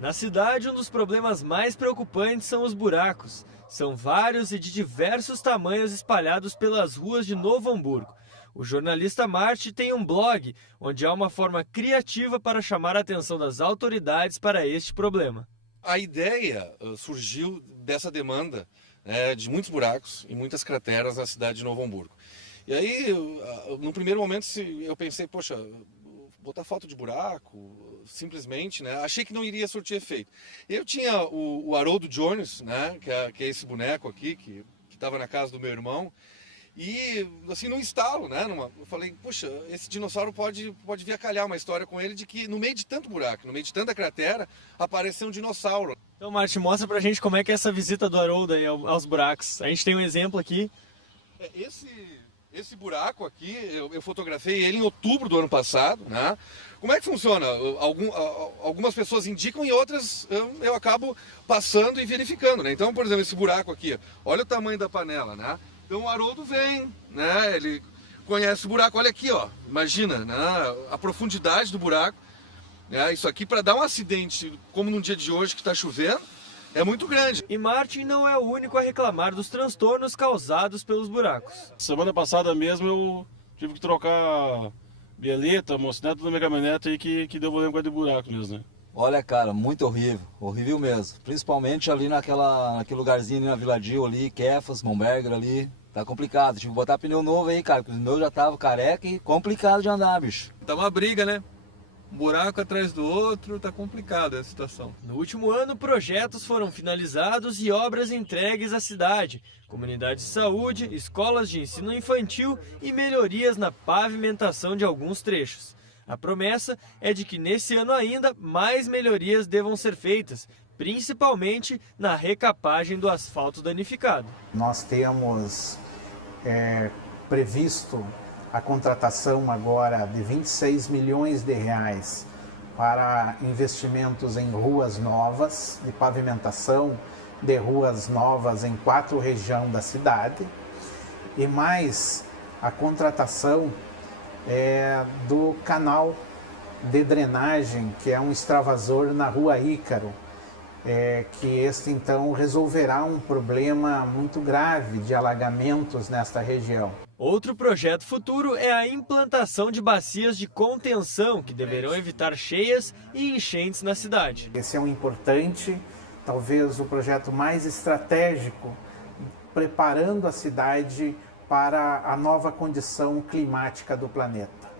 Na cidade, um dos problemas mais preocupantes são os buracos. São vários e de diversos tamanhos espalhados pelas ruas de Novo Hamburgo. O jornalista Marte tem um blog, onde há uma forma criativa para chamar a atenção das autoridades para este problema. A ideia surgiu dessa demanda, de muitos buracos e muitas crateras na cidade de Novo Hamburgo. E aí, no primeiro momento, eu pensei, poxa, botar foto de buraco, simplesmente, né? Achei que não iria surtir efeito. Eu tinha o Haroldo Jones, né? Que é esse boneco aqui, que estava na casa do meu irmão, e assim, num estalo, né? Eu falei, puxa, esse dinossauro pode vir a calhar uma história com ele de que no meio de tanto buraco, no meio de tanta cratera, apareceu um dinossauro. Então, Marte, mostra pra gente como é que é essa visita do Haroldo aí aos buracos. A gente tem um exemplo aqui. Esse buraco aqui, eu fotografei ele em outubro do ano passado, né? Como é que funciona? Algumas pessoas indicam e outras eu acabo passando e verificando, né? Então, por exemplo, esse buraco aqui, olha o tamanho da panela, né? Então o Haroldo vem, né? Ele conhece o buraco, olha aqui, ó, imagina, né? A profundidade do buraco, né? Isso aqui para dar um acidente, como num dia de hoje que está chovendo, é muito grande. E Martin não é o único a reclamar dos transtornos causados pelos buracos. Semana passada mesmo eu tive que trocar bieleta, mocineta da minha caminhonete aí que deu problema com a de buraco mesmo, né? Olha, cara, muito horrível, horrível mesmo. Principalmente ali naquele lugarzinho ali na Vila Dil ali, Kefas, Momberger ali. Tá complicado, tive que botar pneu novo aí, cara, porque o meu já tava careca e complicado de andar, bicho. Tá uma briga, né? Um buraco atrás do outro, tá complicada a situação. No último ano, projetos foram finalizados e obras entregues à cidade. Comunidade de saúde, escolas de ensino infantil e melhorias na pavimentação de alguns trechos. A promessa é de que nesse ano ainda mais melhorias devam ser feitas, principalmente na recapagem do asfalto danificado. Nós temos previsto a contratação agora de 26 milhões de reais para investimentos em ruas novas, de pavimentação de ruas novas em 4 regiões da cidade, e mais a contratação do canal de drenagem, que é um extravasor na rua Ícaro, que este então resolverá um problema muito grave de alagamentos nesta região. Outro projeto futuro é a implantação de bacias de contenção que deverão evitar cheias e enchentes na cidade. Esse é um importante, talvez o projeto mais estratégico, preparando a cidade para a nova condição climática do planeta.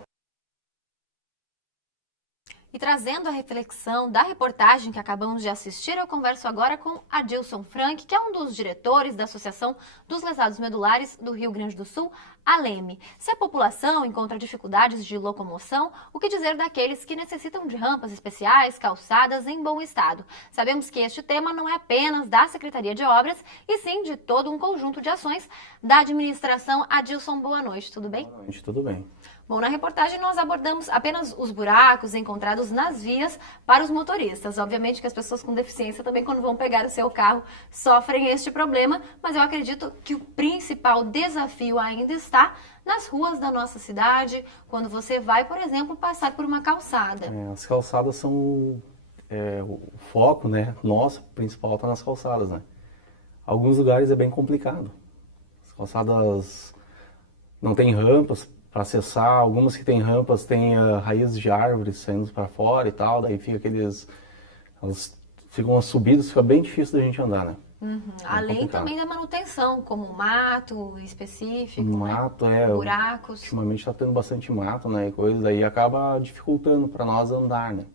E trazendo a reflexão da reportagem que acabamos de assistir, eu converso agora com Adilson Frank, que é um dos diretores da Associação dos Lesados Medulares do Rio Grande do Sul, a LEME. Se a população encontra dificuldades de locomoção, o que dizer daqueles que necessitam de rampas especiais, calçadas em bom estado? Sabemos que este tema não é apenas da Secretaria de Obras, e sim de todo um conjunto de ações da administração. Adilson, boa noite, tudo bem? Boa noite, tudo bem. Bom, na reportagem nós abordamos apenas os buracos encontrados nas vias para os motoristas. Obviamente que as pessoas com deficiência também, quando vão pegar o seu carro, sofrem este problema, mas eu acredito que o principal desafio ainda está nas ruas da nossa cidade, quando você vai, por exemplo, passar por uma calçada. As calçadas são o foco, né? Nosso principal está nas calçadas, né? Alguns lugares é bem complicado. As calçadas não têm rampas para acessar, algumas que têm rampas têm raízes de árvores saindo para fora e tal, daí fica elas ficam as subidas, fica bem difícil da gente andar, né? Além também da manutenção, como mato específico, mato, buracos. Ultimamente está tendo bastante mato, né, e coisa, daí acaba dificultando para nós andar, né?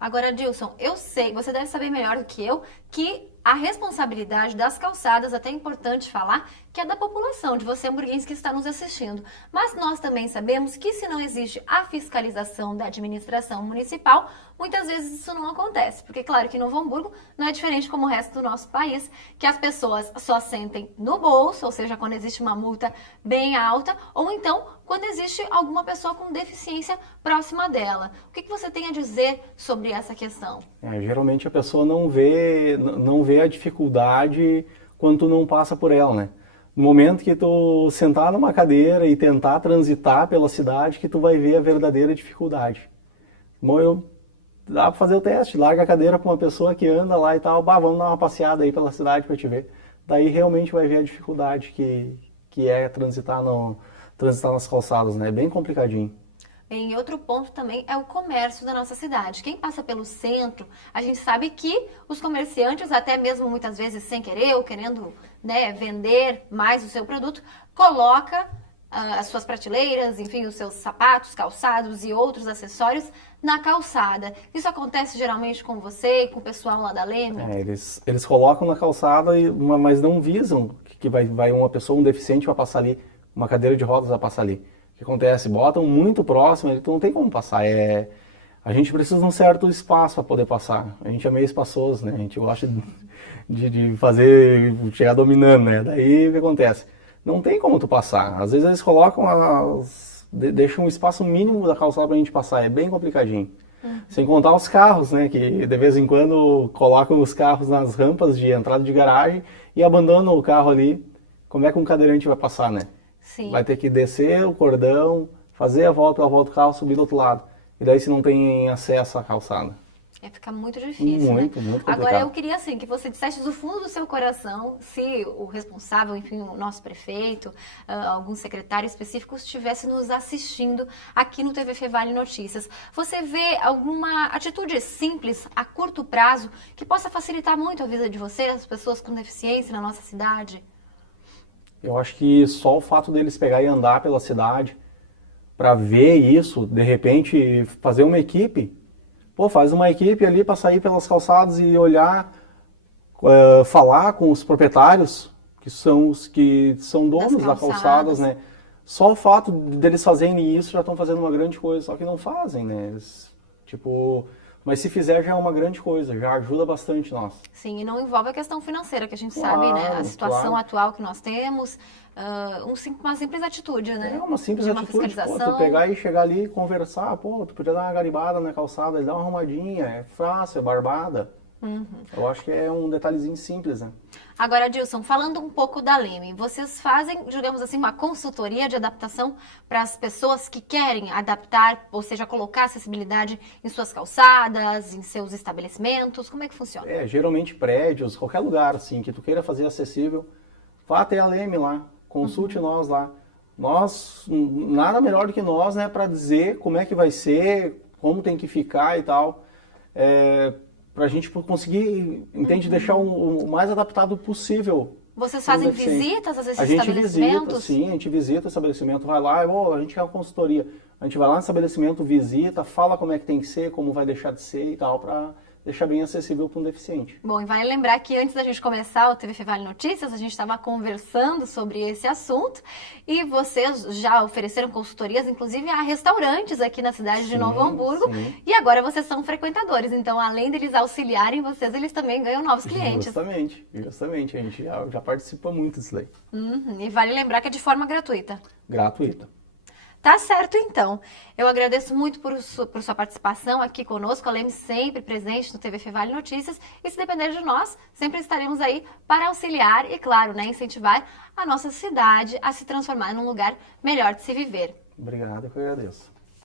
Agora, Adilson, eu sei, você deve saber melhor do que eu, que a responsabilidade das calçadas, até é importante falar, que é da população, de você hamburguense que está nos assistindo. Mas nós também sabemos que se não existe a fiscalização da administração municipal, muitas vezes isso não acontece. Porque, claro, que Novo Hamburgo não é diferente como o resto do nosso país, que as pessoas só sentem no bolso, ou seja, quando existe uma multa bem alta, ou então quando existe alguma pessoa com deficiência próxima dela. O que você tem a dizer sobre essa questão? Geralmente a pessoa não vê a dificuldade quando tu não passa por ela, né? No momento que tu sentar numa cadeira e tentar transitar pela cidade, que tu vai ver a verdadeira dificuldade. Bom, eu dá para fazer o teste, larga a cadeira para uma pessoa que anda lá e tal, bah, vamos dar uma passeada aí pela cidade para te ver. Daí realmente vai ver a dificuldade que é transitar nas calçadas, né? É bem complicadinho. Em outro ponto também é o comércio da nossa cidade. Quem passa pelo centro, a gente sabe que os comerciantes, até mesmo muitas vezes sem querer ou querendo, né, vender mais o seu produto, coloca as suas prateleiras, enfim, os seus sapatos, calçados e outros acessórios na calçada. Isso acontece geralmente com você e com o pessoal lá da Leme? Eles colocam na calçada, mas não visam que vai uma pessoa, um deficiente vai passar ali, uma cadeira de rodas vai passar ali. O que acontece? Botam muito próximo, então não tem como passar. A gente precisa de um certo espaço para poder passar. A gente é meio espaçoso, né? A gente gosta de fazer, chegar dominando, né? Daí o que acontece? Não tem como tu passar. Às vezes eles colocam, deixam um espaço mínimo da calçada pra gente passar. É bem complicadinho. Sem contar os carros, né? Que de vez em quando colocam os carros nas rampas de entrada de garagem e abandonam o carro ali. Como é que um cadeirante vai passar, né? Sim. Vai ter que descer o cordão, fazer a volta do carro, subir do outro lado. E daí se não tem acesso à calçada. Fica muito difícil, muito, né? muito complicado. Agora, eu queria, assim, que você dissesse do fundo do seu coração se o responsável, enfim, o nosso prefeito, algum secretário específico estivesse nos assistindo aqui no TV Fevale Notícias. Você vê alguma atitude simples, a curto prazo, que possa facilitar muito a vida de vocês, as pessoas com deficiência na nossa cidade? Eu acho que só o fato deles pegar e andar pela cidade para ver isso, de repente fazer uma equipe, faz uma equipe ali para sair pelas calçadas e olhar, falar com os proprietários, que são os que são donos das calçadas, né? Só o fato deles fazerem isso já estão fazendo uma grande coisa, só que não fazem, né? Mas se fizer já é uma grande coisa, já ajuda bastante nós. Sim, e não envolve a questão financeira, que a gente sabe, né? A situação atual que nós temos, uma simples atitude, né? É uma simples atitude, tu pegar e chegar ali e conversar, tu podia dar uma garibada na calçada, dar uma arrumadinha, é fácil, é barbada. Eu acho que é um detalhezinho simples, né? Agora, Dilson, falando um pouco da Leme, vocês fazem, digamos assim, uma consultoria de adaptação para as pessoas que querem adaptar, ou seja, colocar acessibilidade em suas calçadas, em seus estabelecimentos? Como é que funciona? Geralmente prédios, qualquer lugar assim que tu queira fazer acessível, vá até a Leme lá, consulte nós lá. Nós, nada melhor do que nós, né, para dizer como é que vai ser, como tem que ficar e tal. Para a gente conseguir, deixar o mais adaptado possível. Vocês fazem visitas a esses estabelecimentos? Sim, a gente visita o estabelecimento, vai lá, a gente quer uma consultoria. A gente vai lá no estabelecimento, visita, fala como é que tem que ser, como vai deixar de ser e tal, para deixar bem acessível para um deficiente. Bom, e vale lembrar que antes da gente começar o TV Fevale Notícias, a gente estava conversando sobre esse assunto e vocês já ofereceram consultorias, inclusive a restaurantes aqui na cidade de Novo Hamburgo. Sim. E agora vocês são frequentadores, então além deles auxiliarem vocês, eles também ganham novos clientes. Justamente, a gente já participa muito disso daí. E vale lembrar que é de forma gratuita. Gratuita. Tá certo, então. Eu agradeço muito por sua participação aqui conosco, a Leme sempre presente no TV Fevale Notícias. E se depender de nós, sempre estaremos aí para auxiliar e, claro, né, incentivar a nossa cidade a se transformar num lugar melhor de se viver. Obrigado, eu que agradeço.